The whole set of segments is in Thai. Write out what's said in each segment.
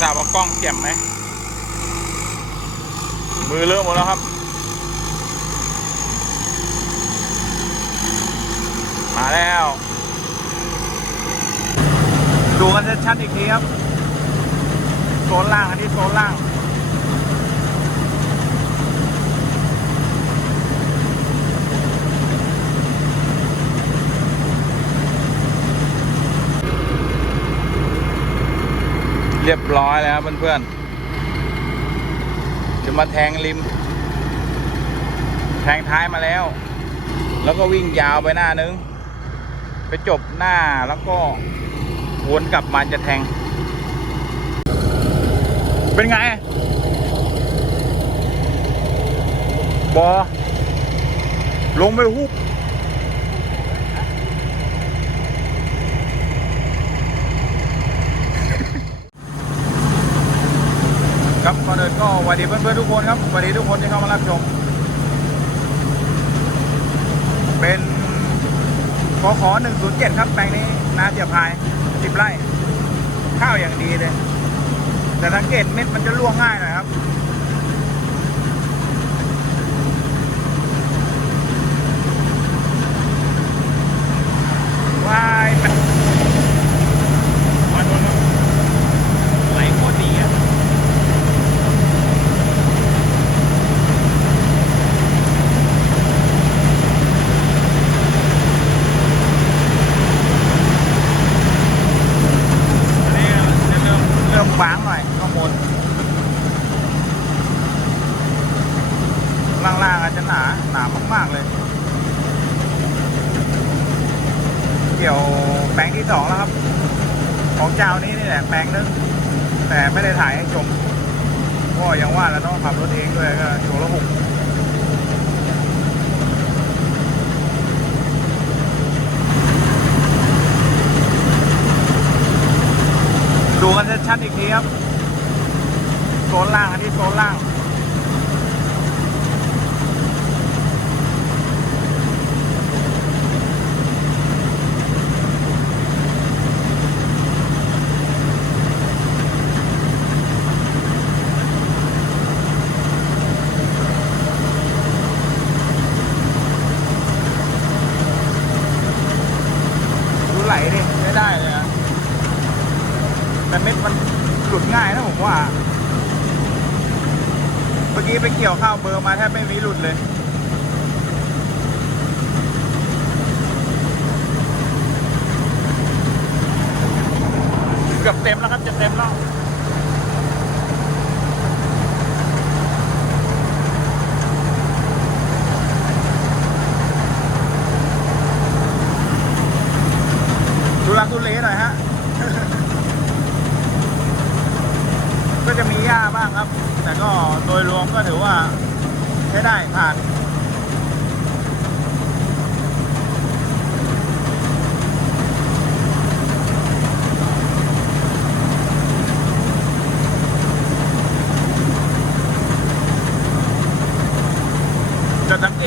ทราบว่ากล้องเจียมไหม มือเลอะหมดแล้วครับ มาแล้ว ดูกันชัดๆอีกทีครับ โซนล่างอันนี้โซนล่าง เรียบร้อยแล้วครับเพื่อนๆ จะมาแทงริม แทงท้ายมาแล้ว แล้วก็วิ่งยาวไปหน้านึง ไปจบหน้าแล้วก็วนกลับมาจะแทง เป็นไง บอ ลงไปฮุบ ครับก่อนอื่นก็สวัสดีเพื่อนๆทุกคนครับสวัสดีทุกคนที่เข้ามารับชม เป็นขอขอ107 ครับแปลงนี้นาเจียพายสิบไร่ ข้าวอย่างดีเลย แต่สังเกตเม็ดมันจะร่วงง่ายหน่อยครับ วายแปะมาโดนแล้วไหลโคตรดีอะ อันนี้จะเริ่มเริ่มฟางหน่อยข้างบนล่างๆอาจจะห นามาก ๆ เลย เกี่ยวแปลงที่สองแล้วครับ ของเจ้านี้นี่แหละแปลงนึงแต่ไม่ได้ถ่ายให้ชมก็ยังว่าแล้วต้องขับรถเองด้วยก็ชั่วละหกดูกันชัดๆอีกทีครับโซนล่างอันนี้โซนล่าง ดูไหลดิไม่ได้เลยนะแต่เม็ดมันหลุดง่ายนะผมว่า เกี่ยวข้าวเบอร์มาแทบไม่มีหลุดเลย เกือบเต็มแล้วครับจะเต็มแล้ว ทุลักทุเลหน่อยฮะ ก็จะมีหญ้าบ้างครับ แต่ก็โดยรวมก็ถือว่าใช้ได้ผ่าน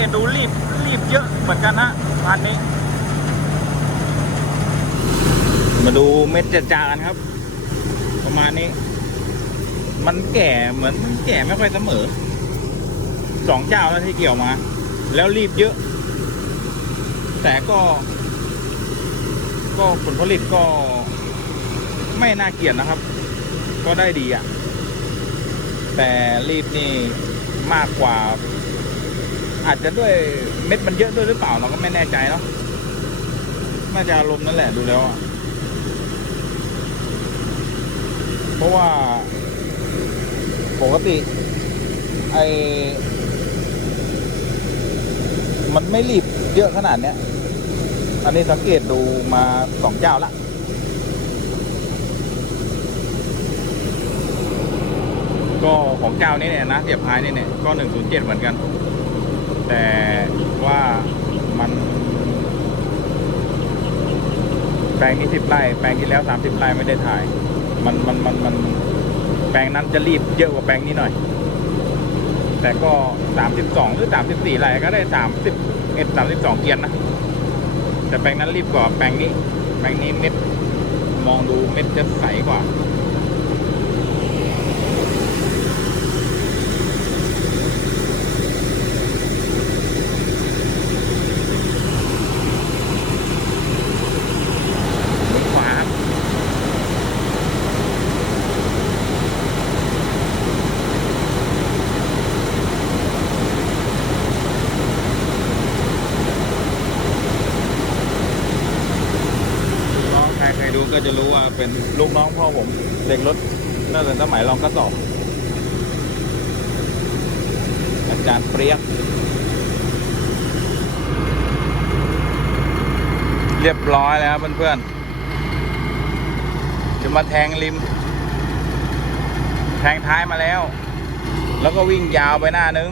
ตดูรีบรีบเยอะเหมือนกันฮะพันนี้ มาดูเม็ดจจานครับ ประมาณนี้ มันแก่เหมือนมันแก่ไม่ค่อยเสมอสองเจ้าแล้วที่เกี่ยวมา แล้วรีบเยอะ แต่ก็ ก็ผลผลิตก็ไม่น่าเกลียดนะครับ ก็ได้ดีอะ่ะ แต่รีบนี่มากกว่า อาจจะด้วยเม็ดมันเยอะด้วยหรือเปล่าเราก็ไม่แน่ใจเนาะน่าจะอารมณ์นั่นแหละดูแล้วอะเพราะว่า ปกติ ไอมันไม่รีบเยอะขนาดเนี้ย อันนี้สังเกตดูมาสองเจ้าละก็ของเจ้านี้เนี่ยนะเสียบพายนี่เนี่ยก็หนึ่งศูนย์เจ็ดเหมือนกัน แต่ว่ามันแปลงนี้สิบไร่แปลงที่แล้วสามสิบไร่ไม่ได้ถ่าย มันมันมันมันแปลงนั้นจะรีบเยอะกว่าแปลงนี้หน่อย แต่ก็สามสิบสองหรือสามสิบสี่ไร่ก็ได้สามสิบเอ็ดสามสิบสองเกียนนะแต่แปลงนั้นรีบกว่าแปลงนี้ แปลงนี้เม็ดมองดูเม็ดจะใสกว่า ดูก็จะรู้ว่าเป็นลูกน้องพ่อผม เด็กรถน่าจะสมัยรองกระสอบอาจารย์เปรียกเรียบร้อยแล้วเพื่อนๆจะมาแทงริม แทงท้ายมาแล้ว แล้วก็วิ่งยาวไปหน้านึง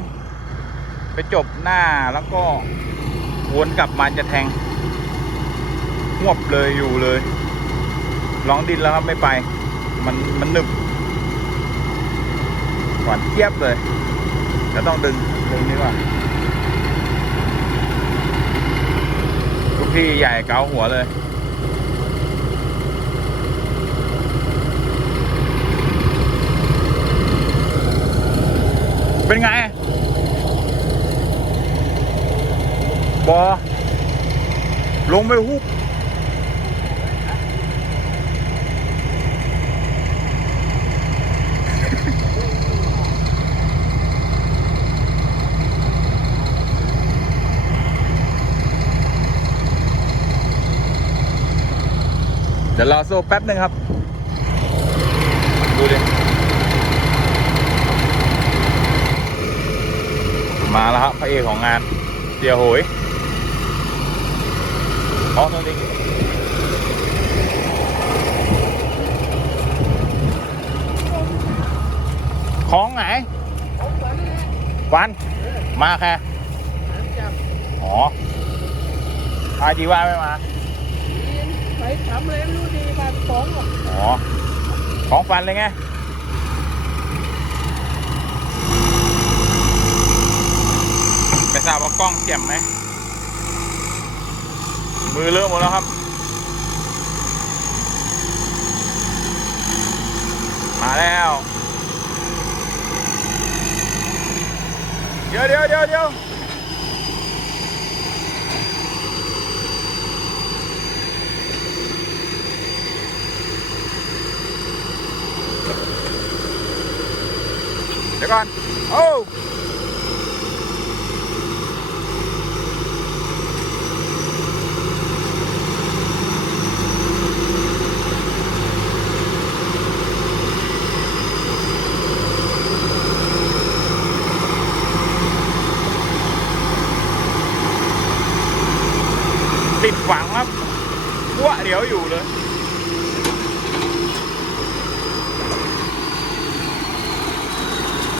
ไปจบหน้าแล้วก็วนกลับมาจะแทงหวบเลยอยู่เลย ร้องดินแล้วครับไม่ไป มันมันหนึบหวานเทียบเลยก็ต้องดึงดึงนี่ว่าลูกพี่ใหญ่เกาหัวเลยเป็นไง บอ ลงไปฮุบ รอโซ่แป๊บหนึ่งครับ ดูดิ มาแล้วครับพระเอกของงานเดี๋ยวโหยอ๋อตัวนี้ของไหนวันมาแค่อ๋ออาจีว่าไม่มา ไปทำเลยไม่รู้ดีมาฟ้องหรอกอ๋อ ของฟันเลยไงไม่ทราบว่ากล้องเจ็มไหม มือเลอะหมดแล้วครับ มาแล้ว เดี๋ยวเดี๋ยวเดี๋ยวเดี๋ยว เดี๋ยวก่อนโอ้ติดฝังครับพวกเดี๋ยวอยู่เลย